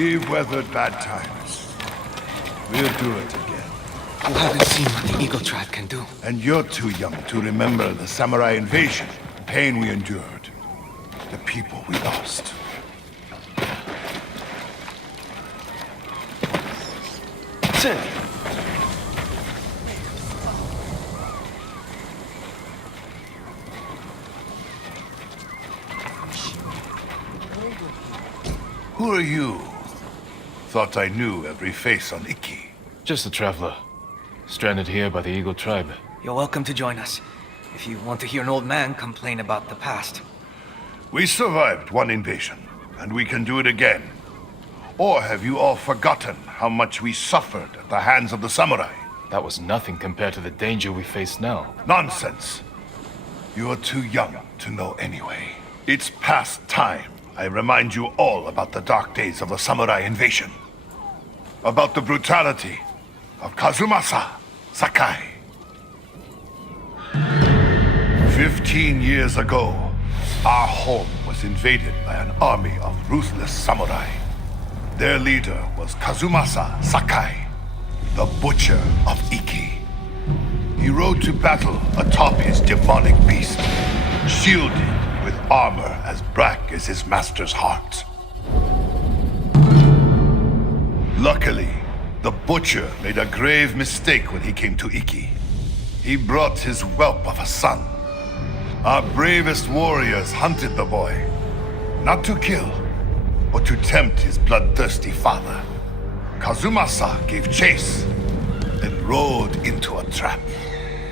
We've weathered bad times. We'll do it again. You haven't seen what the Eagle Tribe can do. And you're too young to remember the samurai invasion, the pain we endured, the people we lost. Who are you? Thought I knew every face on Iki. Just a traveler. Stranded here by the Eagle Tribe. You're welcome to join us, if you want to hear an old man complain about the past. We survived one invasion, and we can do it again. Or have you all forgotten how much we suffered at the hands of the samurai? That was nothing compared to the danger we face now. Nonsense. You are too young to know anyway. It's past time I remind you all about the dark days of the samurai invasion. About the brutality of Kazumasa Sakai. 15 years ago, our home was invaded by an army of ruthless samurai. Their leader was Kazumasa Sakai, the Butcher of Iki. He rode to battle atop his demonic beast, shielded with armor as black as his master's heart. Luckily, the Butcher made a grave mistake when he came to Iki. He brought his whelp of a son. Our bravest warriors hunted the boy, not to kill, but to tempt his bloodthirsty father. Kazumasa gave chase and rode into a trap.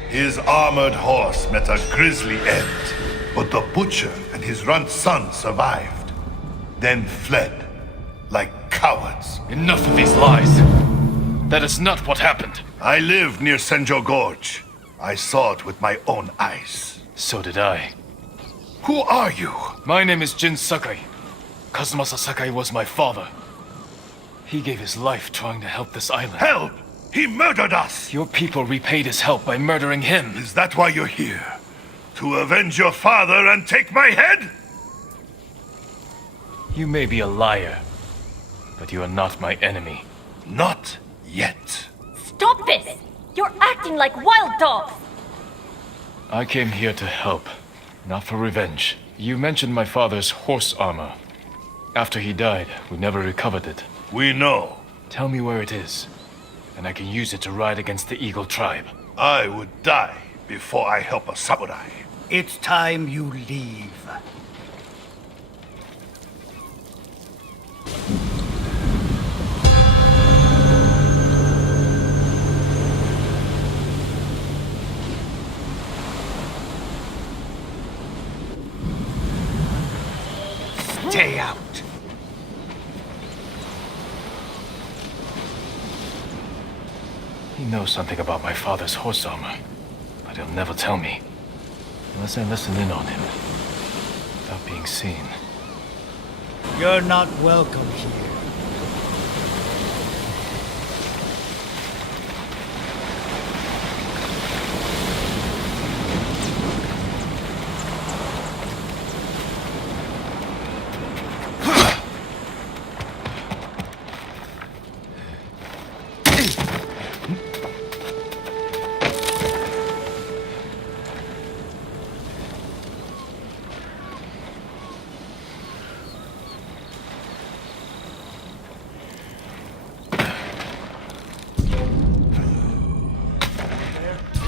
His armored horse met a grisly end, but the Butcher and his runt son survived, then fled like cowards. Enough of these lies. That is not what happened. I lived near Senjo Gorge. I saw it with my own eyes. So did I. Who are you? My name is Jin Sakai. Kazumasa Sakai was my father. He gave his life trying to help this island. Help! He murdered us! Your people repaid his help by murdering him. Is that why you're here? To avenge your father and take my head? You may be a liar, but you are not my enemy. Not yet. Stop this! You're acting like wild dogs! I came here to help, not for revenge. You mentioned my father's horse armor. After he died, we never recovered it. We know. Tell me where it is, and I can use it to ride against the Eagle Tribe. I would die before I help a samurai. It's time you leave. Stay out. He knows something about my father's horse armor, but he'll never tell me. Unless I listen in on him, without being seen. You're not welcome here.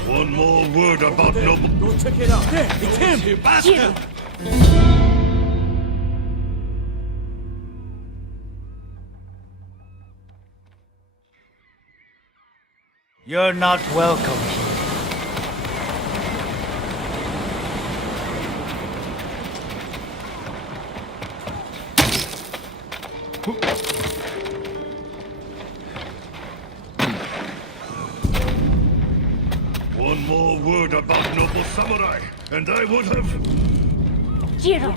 One more word about noble... Go check it out. There, it's him! You bastard! You're not welcome here. One more word about noble samurai, and I would have... Jiro!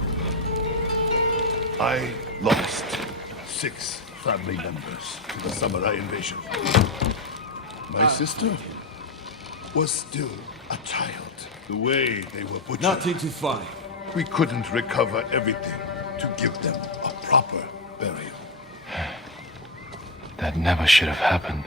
I lost 6 family members to the samurai invasion. My sister was still a child. The way they were butchered... Nothing to find. We couldn't recover everything to give them a proper burial. That never should have happened.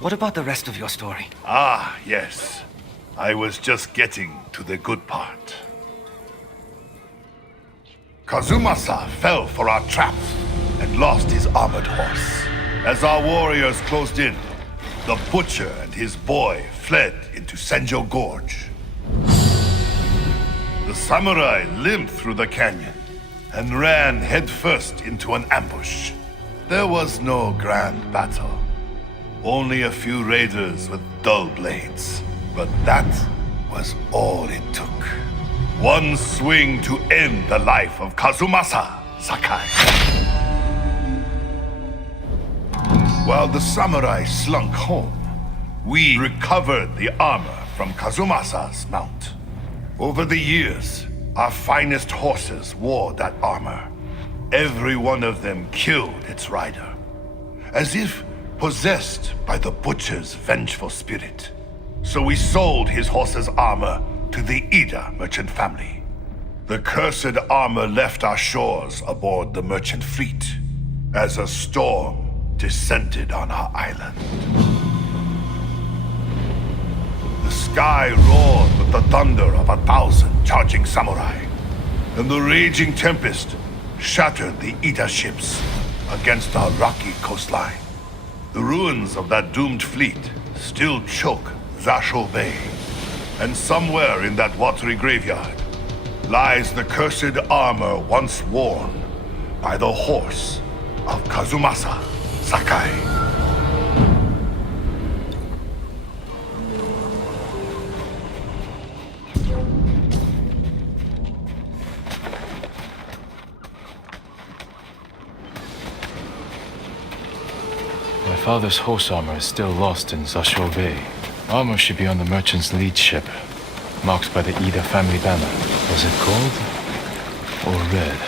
What about the rest of your story? Ah, yes. I was just getting to the good part. Kazumasa fell for our trap and lost his armored horse. As our warriors closed in, the butcher and his boy fled into Senjo Gorge. The samurai limped through the canyon and ran headfirst into an ambush. There was no grand battle. Only a few raiders with dull blades. But that was all it took. One swing to end the life of Kazumasa Sakai. While the samurai slunk home, we recovered the armor from Kazumasa's mount. Over the years, our finest horses wore that armor. Every one of them killed its rider, as if possessed by the butcher's vengeful spirit. So we sold his horse's armor to the Ida merchant family. The cursed armor left our shores aboard the merchant fleet as a storm descended on our island. The sky roared with the thunder of 1,000 charging samurai, and the raging tempest shattered the Ida ships against our rocky coastline. The ruins of that doomed fleet still choke Zasho Bay, and somewhere in that watery graveyard lies the cursed armor once worn by the horse of Kazumasa Sakai. My father's horse armor is still lost in Zasho Bay. Armor should be on the merchant's lead ship, marked by the Ida family banner. Was it gold or red?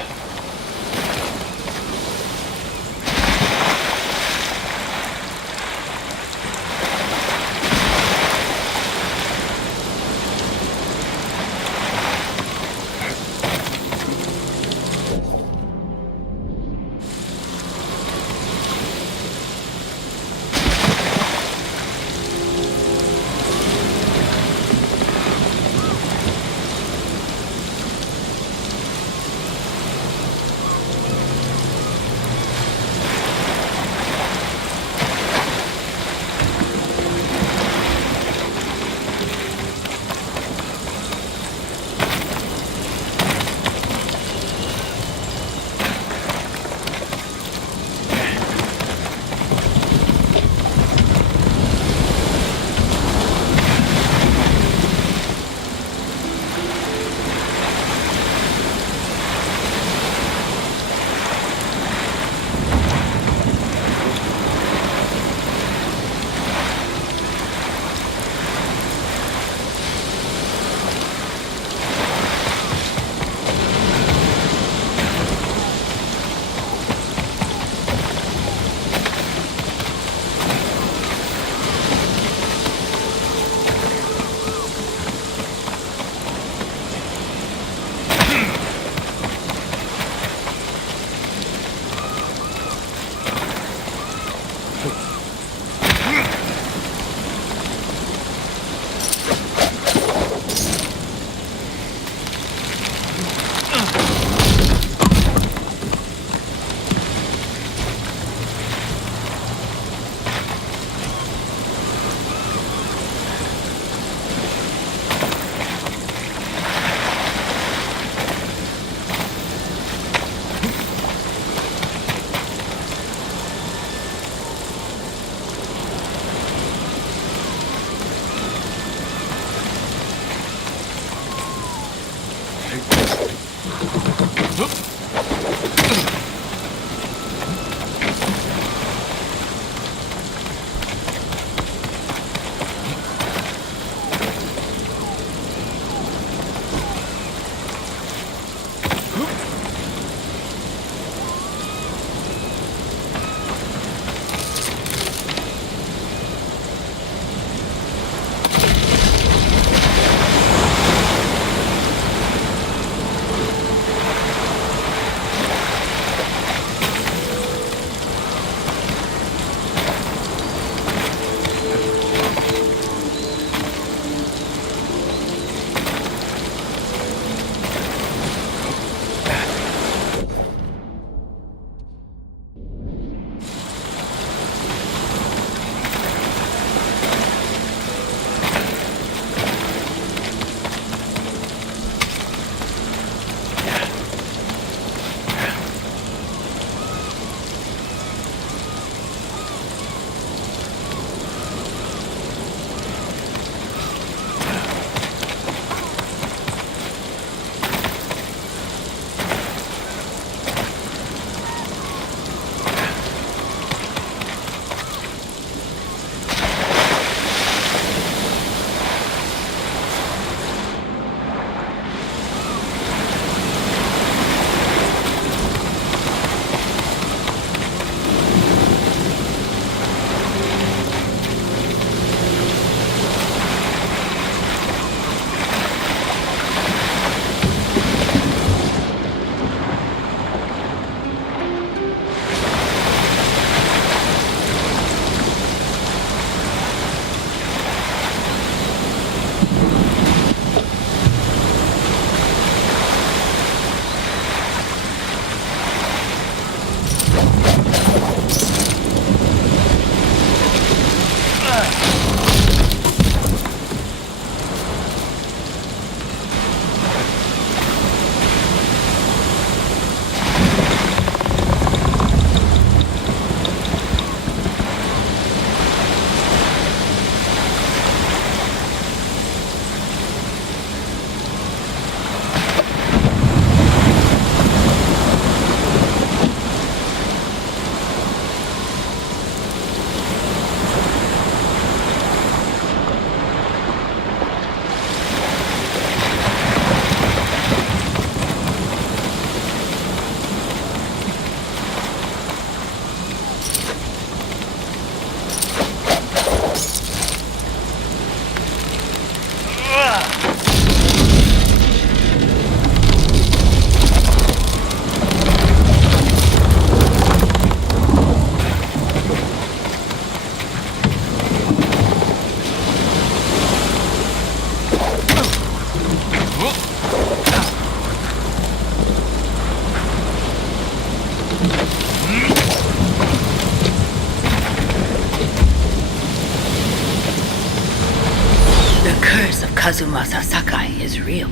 curse of Kazumasa Sakai is real.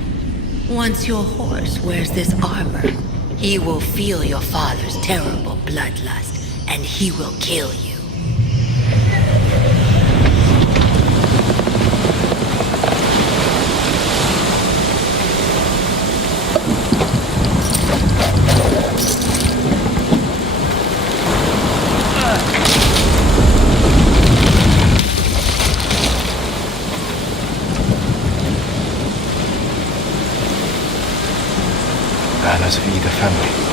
Once your horse wears this armor, he will feel your father's terrible bloodlust, and he will kill you. Banners of either family.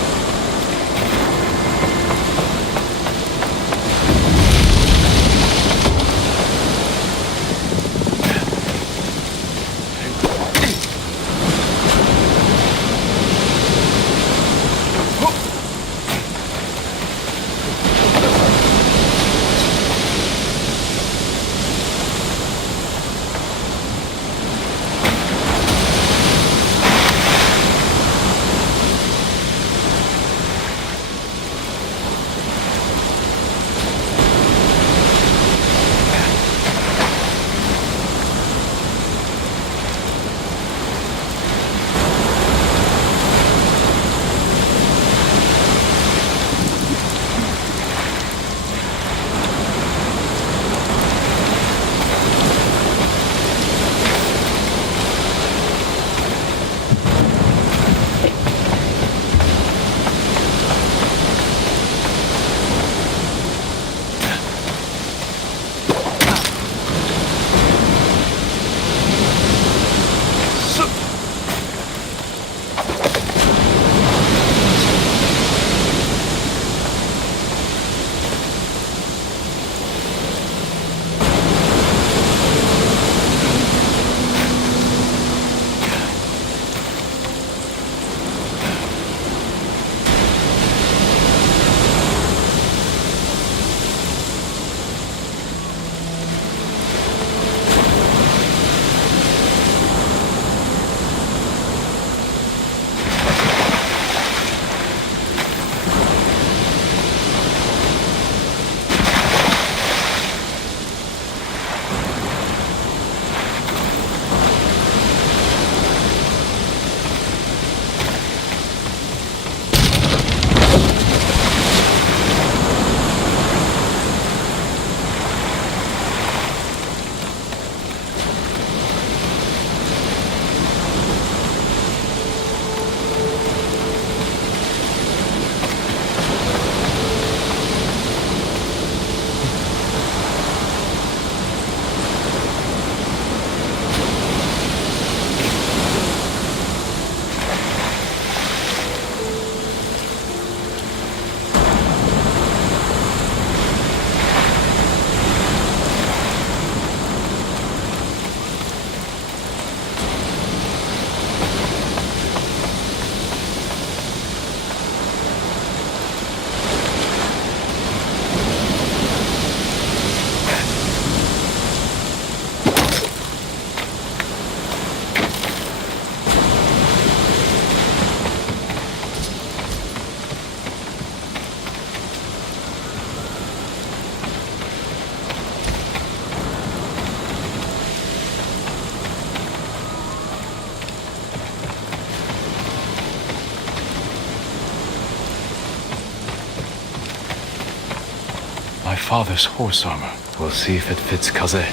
My father's horse armor. We'll see if it fits Kaze.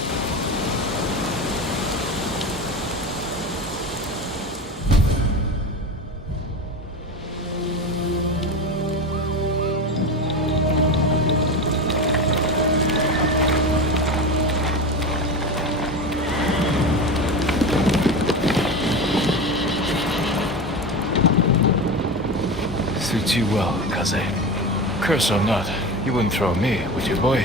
Suits you well, Kaze. Curse or not, you wouldn't throw me, would you, boy?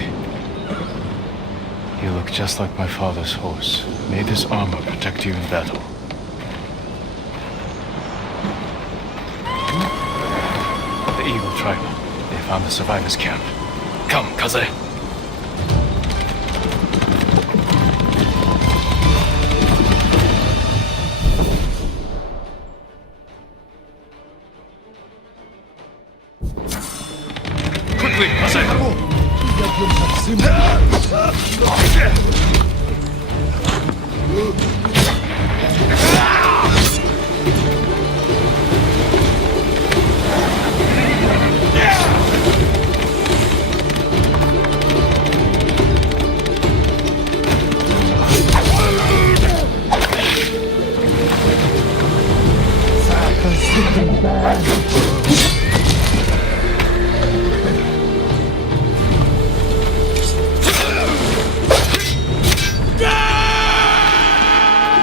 You look just like my father's horse. May this armor protect you in battle. The Eagle Tribe. They found the survivors' camp. Come, Kaze. Quickly, Kaze!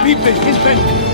People, his men!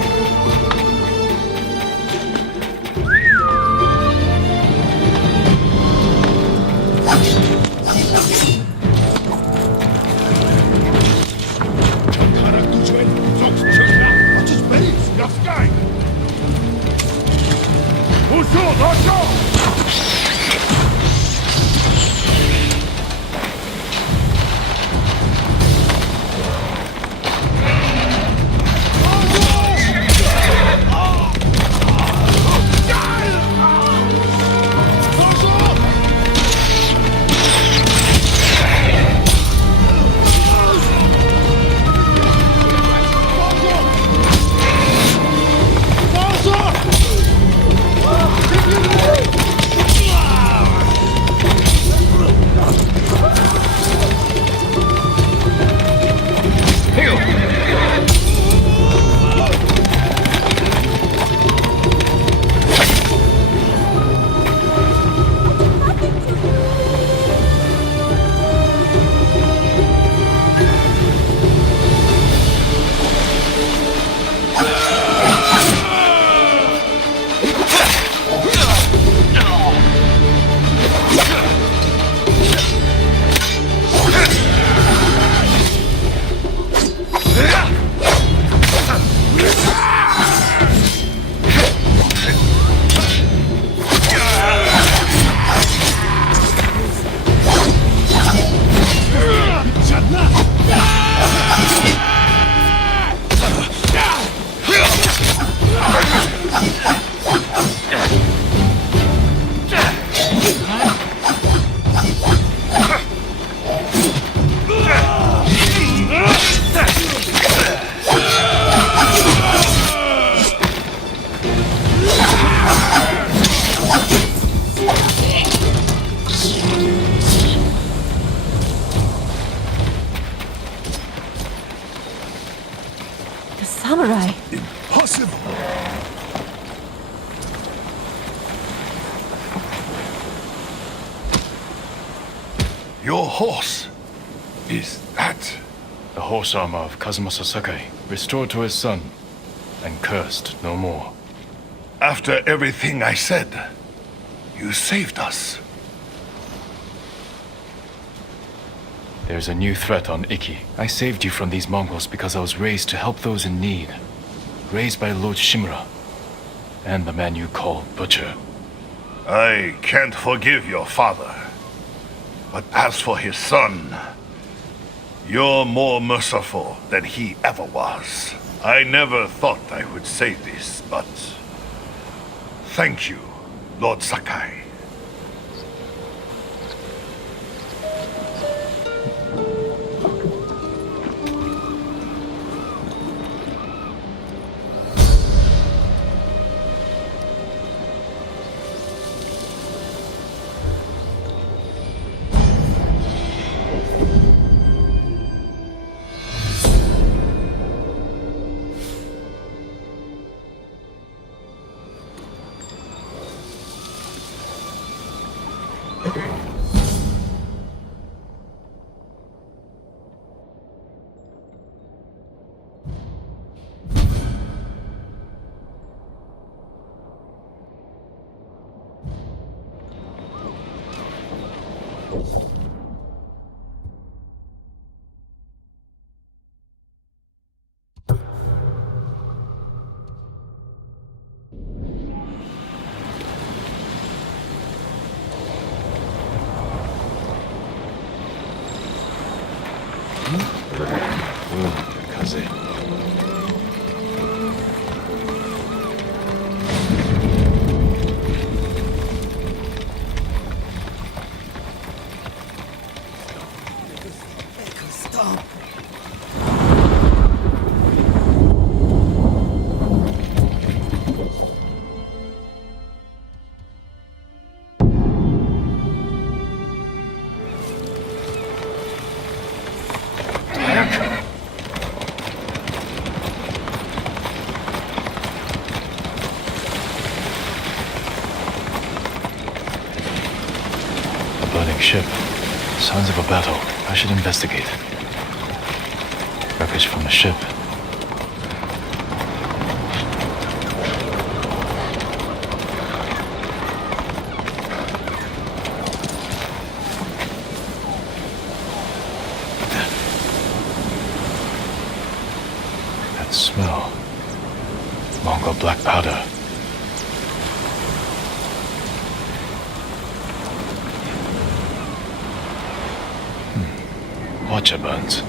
Samurai. Impossible! Your horse. Is that... The horse armor of Kazumasa Sakai, restored to his son, and cursed no more. After everything I said, you saved us. There's a new threat on Iki. I saved you from these Mongols because I was raised to help those in need. Raised by Lord Shimura, and the man you call Butcher. I can't forgive your father. But as for his son, you're more merciful than he ever was. I never thought I would say this, but... thank you, Lord Sakai. Kaze. Ship. Signs of a battle. I should investigate. Wreckage from the ship. Mongol black powder. Watcher burns.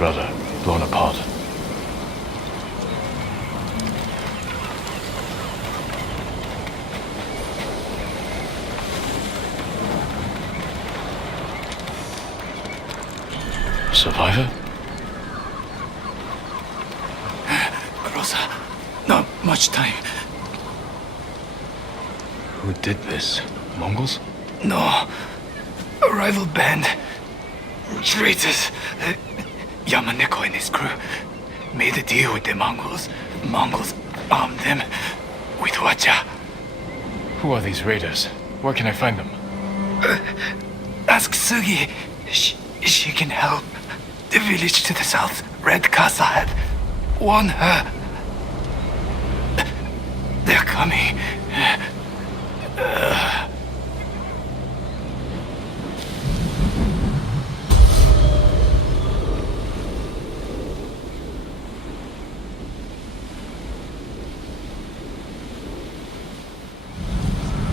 Rudder blown apart. Survivor? Rosa, not much time. Who did this? Mongols? No. A rival band. Traitors. Yamaneko and his crew made a deal with the Mongols. Mongols armed them with wacha. Who are these raiders? Where can I find them? Ask Sugi. She can help. The village to the south, Red Casa had. Warn her. They're coming.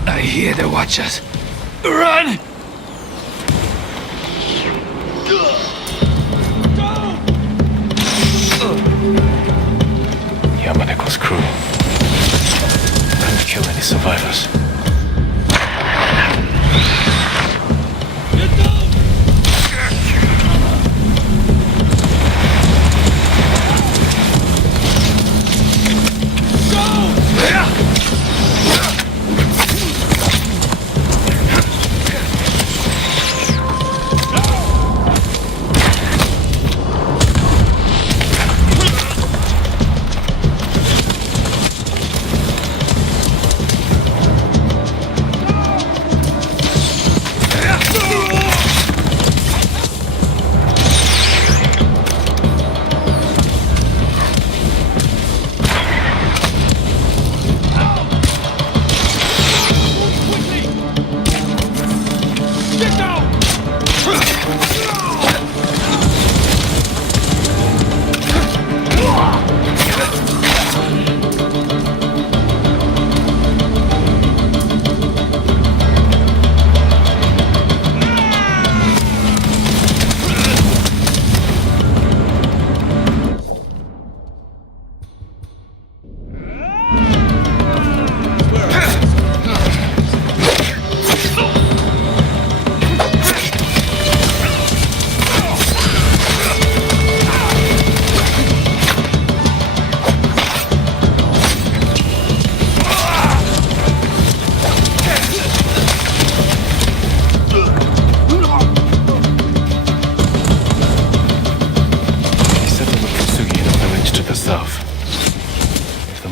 I hear the watchers. Run! Yamaneko's crew. Couldn't kill any survivors.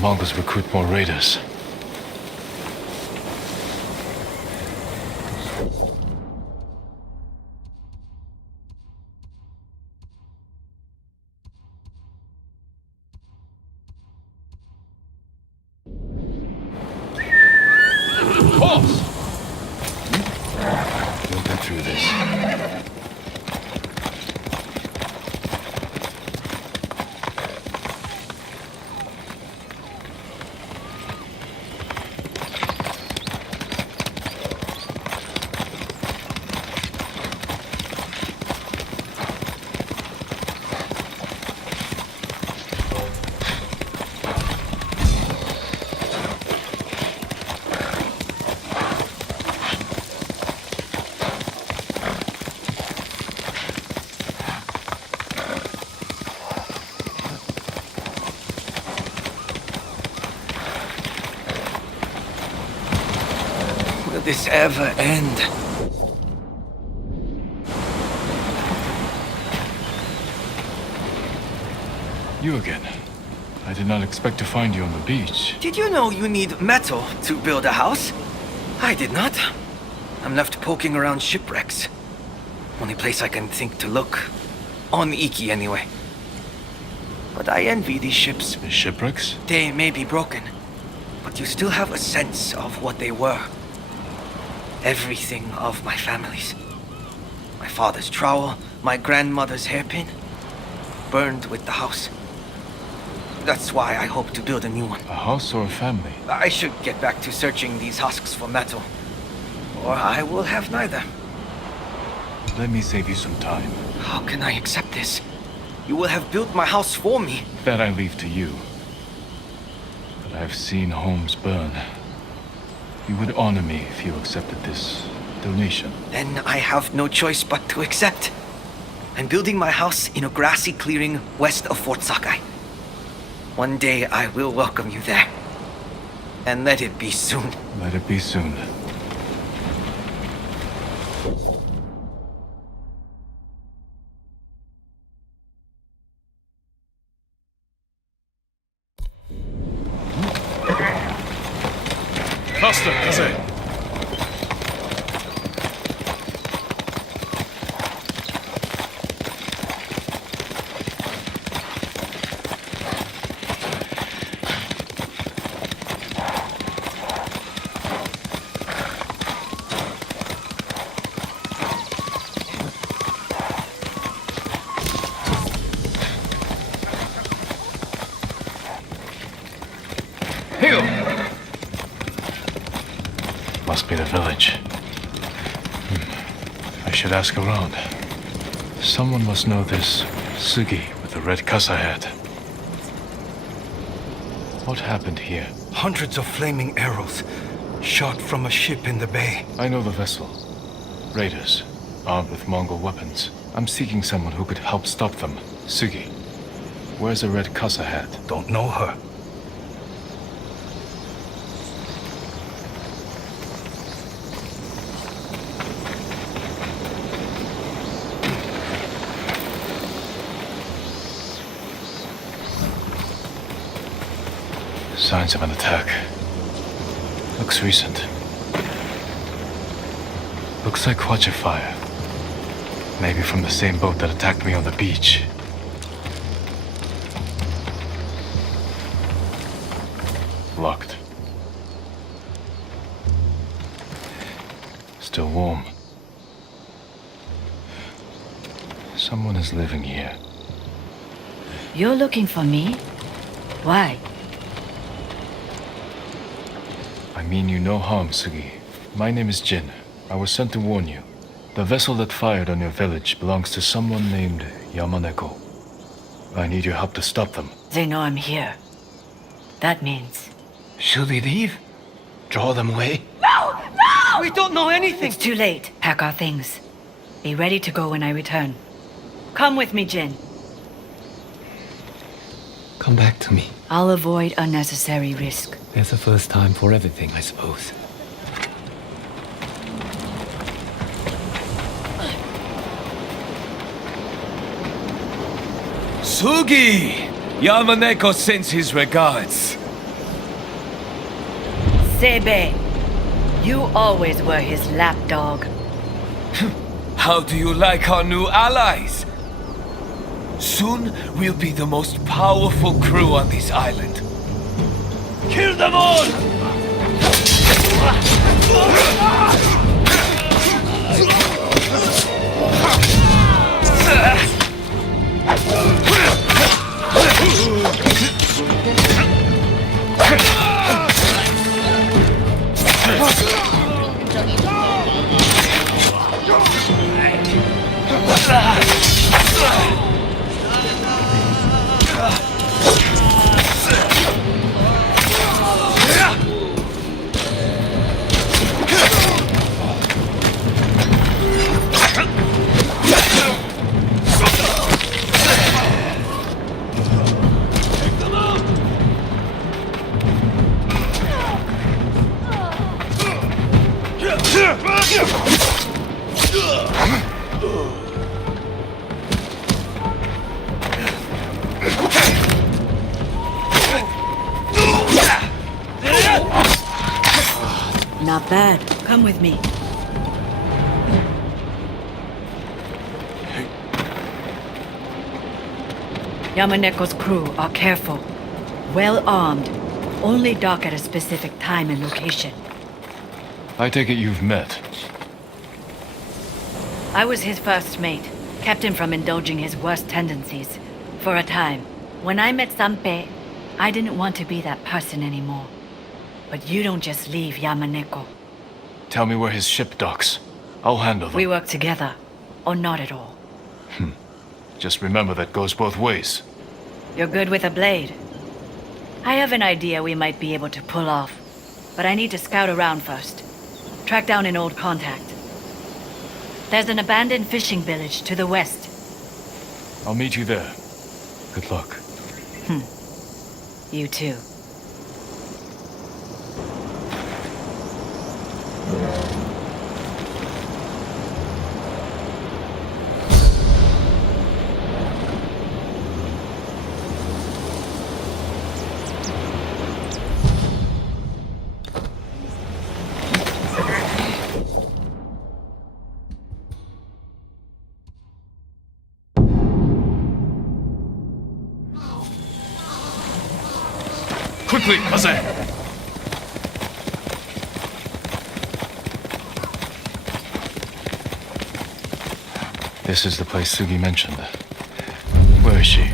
Mongols recruit more raiders. Pause! We'll get through this. Will this ever end? You again. I did not expect to find you on the beach. Did you know you need metal to build a house? I did not. I'm left poking around shipwrecks. Only place I can think to look. On Iki, anyway. But I envy these ships. The shipwrecks? They may be broken, but you still have a sense of what they were. Everything of my family's. My father's trowel, my grandmother's hairpin, burned with the house. That's why I hope to build a new one. A house or a family? I should get back to searching these husks for metal. Or I will have neither. Let me save you some time. How can I accept this? You will have built my house for me. That I leave to you. But I've seen homes burn. You would honor me if you accepted this donation. Then I have no choice but to accept. I'm building my house in a grassy clearing west of Fort Sakai. One day I will welcome you there. And let it be soon. Let it be soon. Faster, Kaze! Must be the village. I should ask around. Someone must know this Sugi with the red kasa hat. What happened here? Hundreds of flaming arrows shot from a ship in the bay. I know the vessel. Raiders, armed with Mongol weapons. I'm seeking someone who could help stop them. Sugi, where's the red kasa hat? Don't know her. Signs of an attack. Looks recent. Looks like Hwacha fire. Maybe from the same boat that attacked me on the beach. Locked. Still warm. Someone is living here. You're looking for me? Why? I mean you no harm, Sugi. My name is Jin. I was sent to warn you. The vessel that fired on your village belongs to someone named Yamaneko. I need your help to stop them. They know I'm here. That means... Should we leave? Draw them away? We don't know anything! It's too late. Pack our things. Be ready to go when I return. Come with me, Jin. Come back to me. I'll avoid unnecessary risk. There's a first time for everything, I suppose. Sugi! Yamaneko sends his regards. Sebe, you always were his lapdog. How do you like our new allies? Soon we'll be the most powerful crew on this island. Kill them all! Not bad. Come with me. Yamaneko's crew are careful, well armed, only dock at a specific time and location. I take it you've met. I was his first mate, kept him from indulging his worst tendencies, for a time. When I met Sanpei, I didn't want to be that person anymore. But you don't just leave Yamaneko. Tell me where his ship docks. I'll handle them. We work together, or not at all. Just remember that goes both ways. You're good with a blade. I have an idea we might be able to pull off, but I need to scout around first. Track down an old contact. There's an abandoned fishing village to the west. I'll meet you there. Good luck. You too. Quickly, Kaze! This is the place Sugi mentioned. Where is she?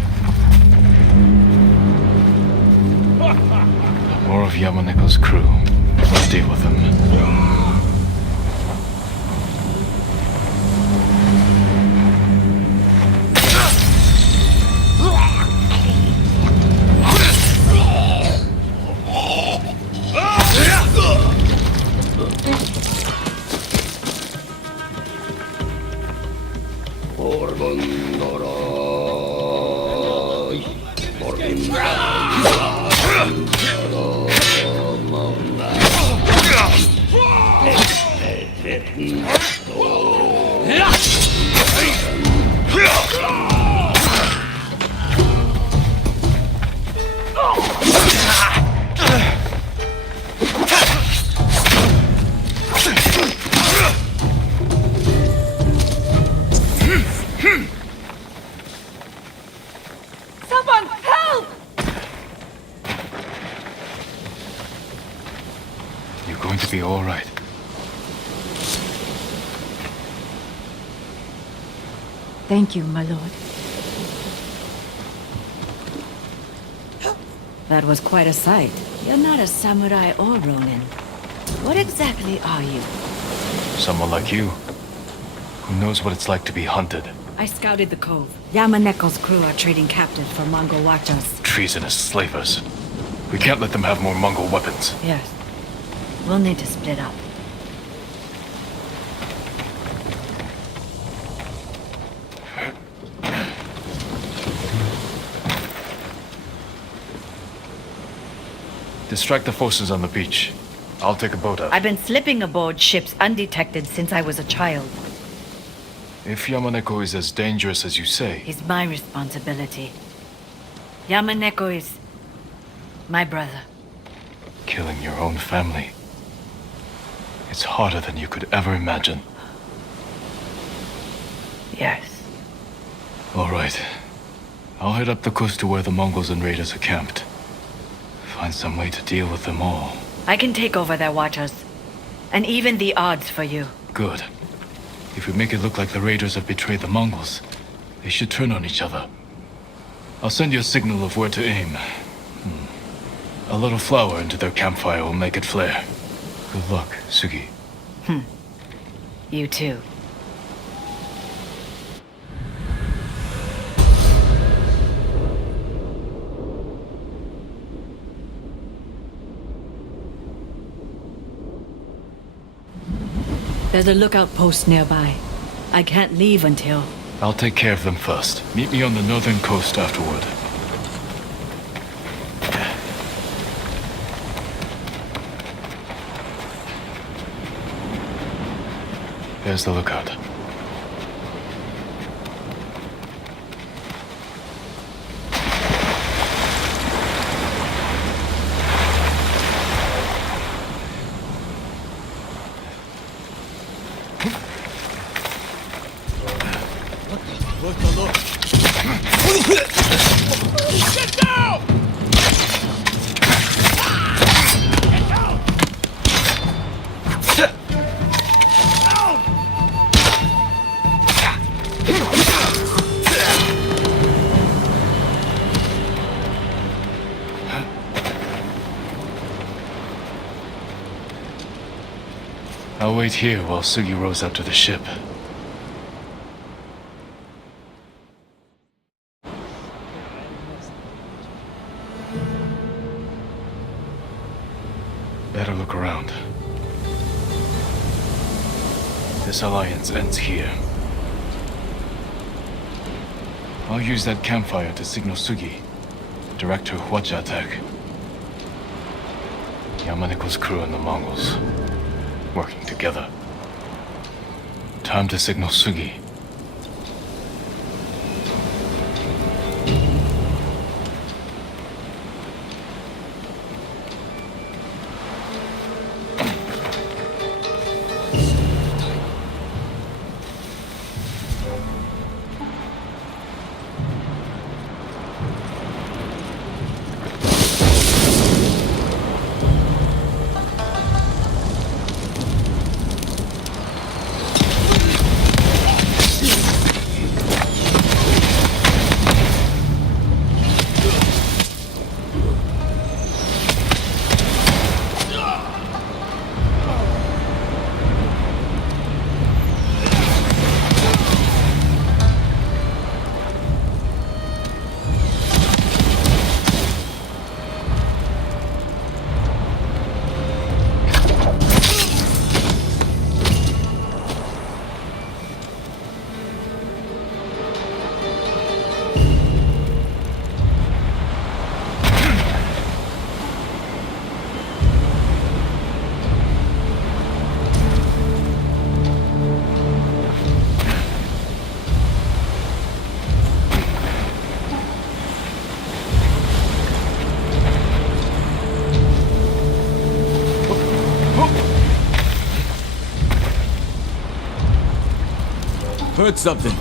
More of Yamaneko's crew. Let's deal with them. Someone help! You're going to be all right. Thank you, my lord. That was quite a sight. You're not a samurai or ronin. What exactly are you? Someone like you, who knows what it's like to be hunted. I scouted the cove. Yamaneko's crew are trading captives for Mongol watchers. Treasonous slavers. We can't let them have more Mongol weapons. Yes. We'll need to split up. Distract the forces on the beach. I'll take a boat out. I've been slipping aboard ships undetected since I was a child. If Yamaneko is as dangerous as you say, It's my responsibility. Yamaneko is my brother. killing your own family, it's harder than you could ever imagine. Yes. All right. I'll head up the coast to where the Mongols and raiders are camped. Find some way to deal with them all. I can take over their watchers. And even the odds for you. Good. If we make it look like the raiders have betrayed the Mongols, they should turn on each other. I'll send you a signal of where to aim. A little flour into their campfire will make it flare. Good luck, Sugi. You too. There's a lookout post nearby. I can't leave until... I'll take care of them first. Meet me on the northern coast afterward. There's the lookout. wait here while Sugi rows out to the ship. Better look around. This alliance ends here. I'll use that campfire to signal Sugi. Direct her Hwaja attack. Yamaneko's crew and the Mongols. Working together. Time to signal Sugi. Heard something.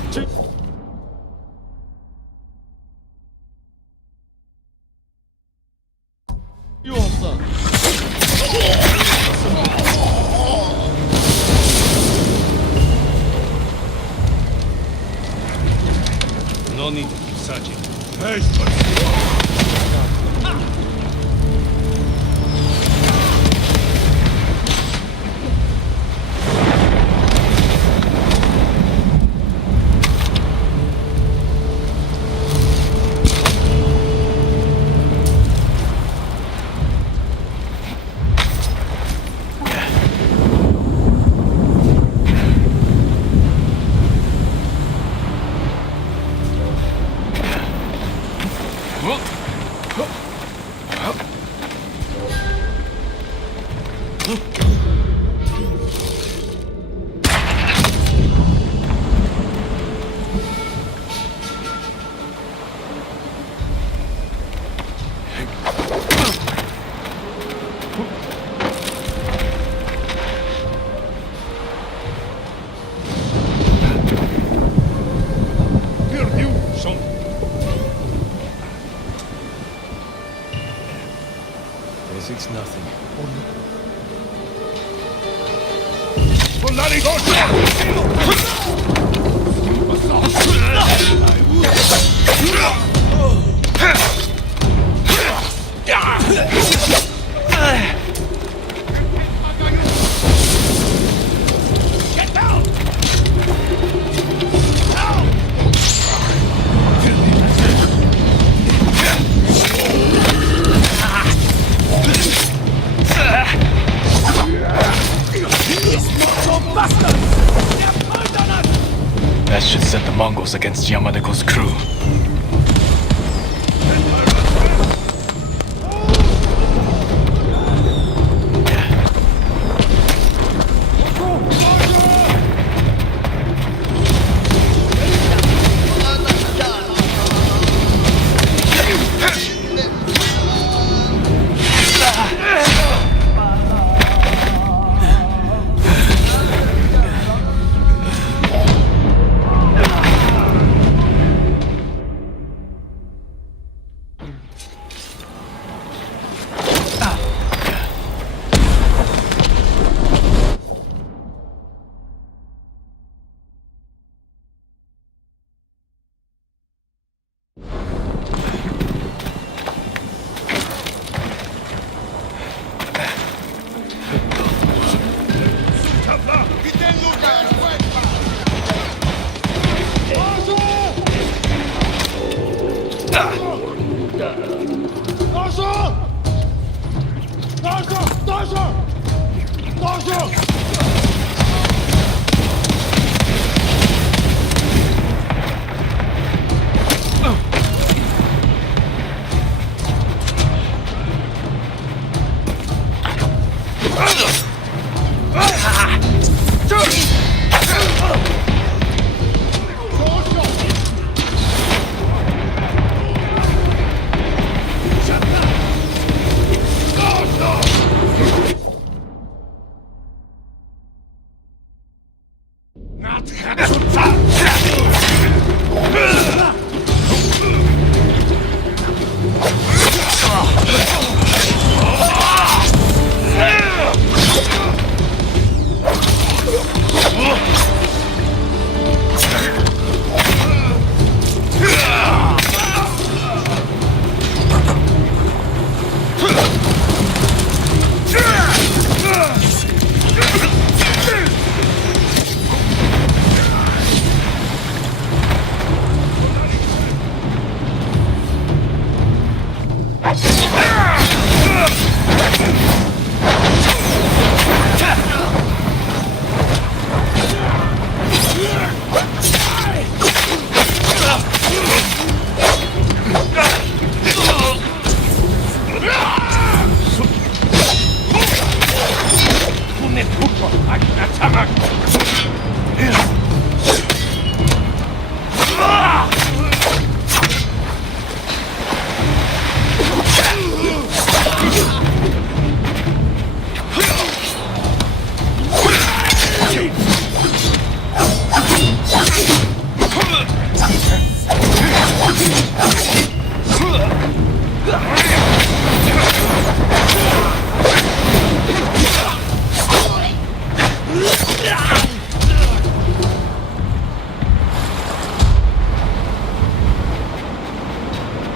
No need to keep searching. It's nothing. Get down! That should set the Mongols against Yamaneko's crew.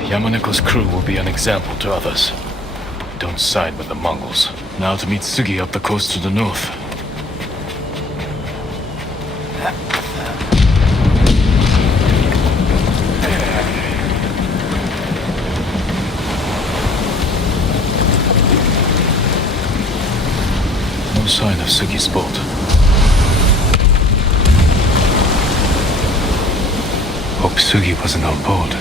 Yamaniko's crew will be an example to others. Don't side with the Mongols. Now to meet Sugi up the coast to the north. No sign of Sugi's boat. Hope Sugi wasn't on board.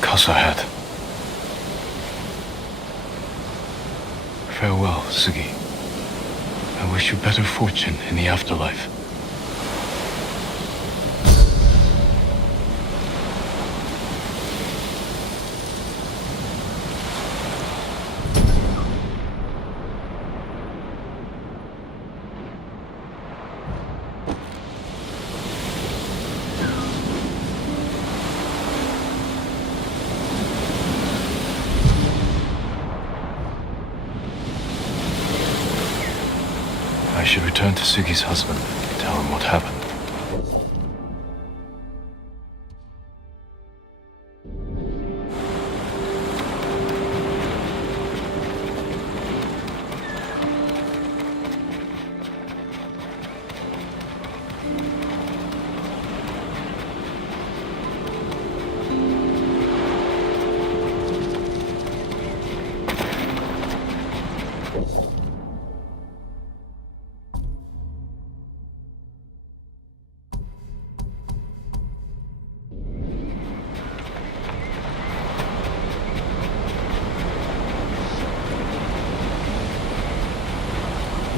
Casa hat. Farewell, Sugi. I wish you better fortune in the afterlife. I should return to Sugi's husband, tell him what happened.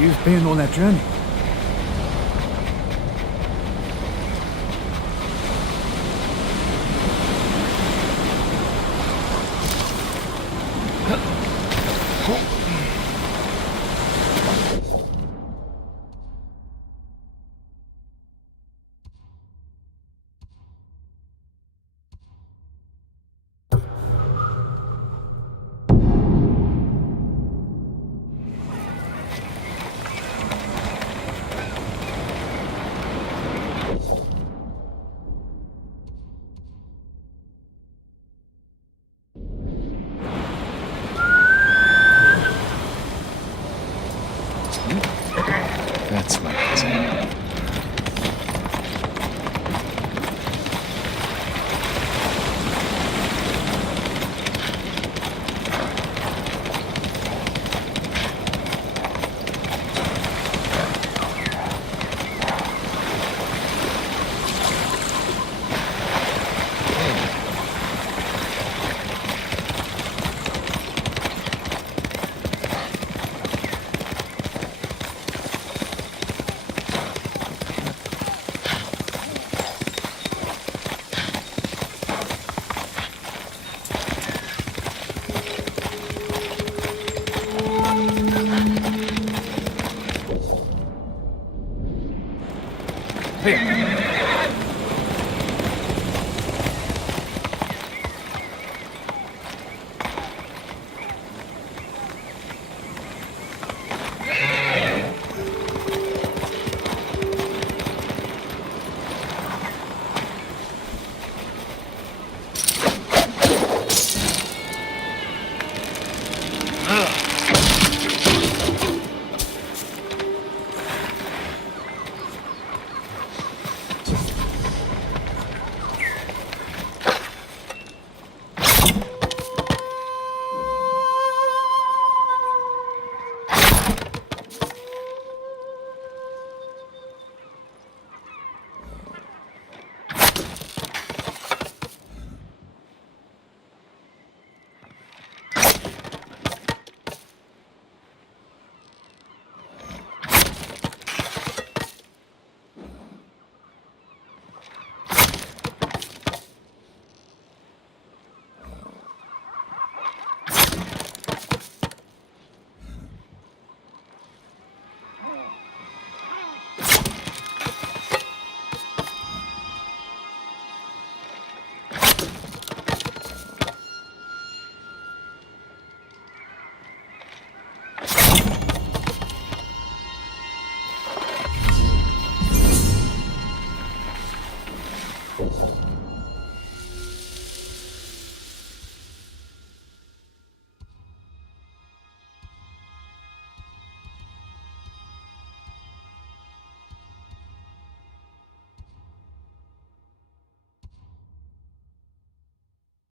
You've been on that journey.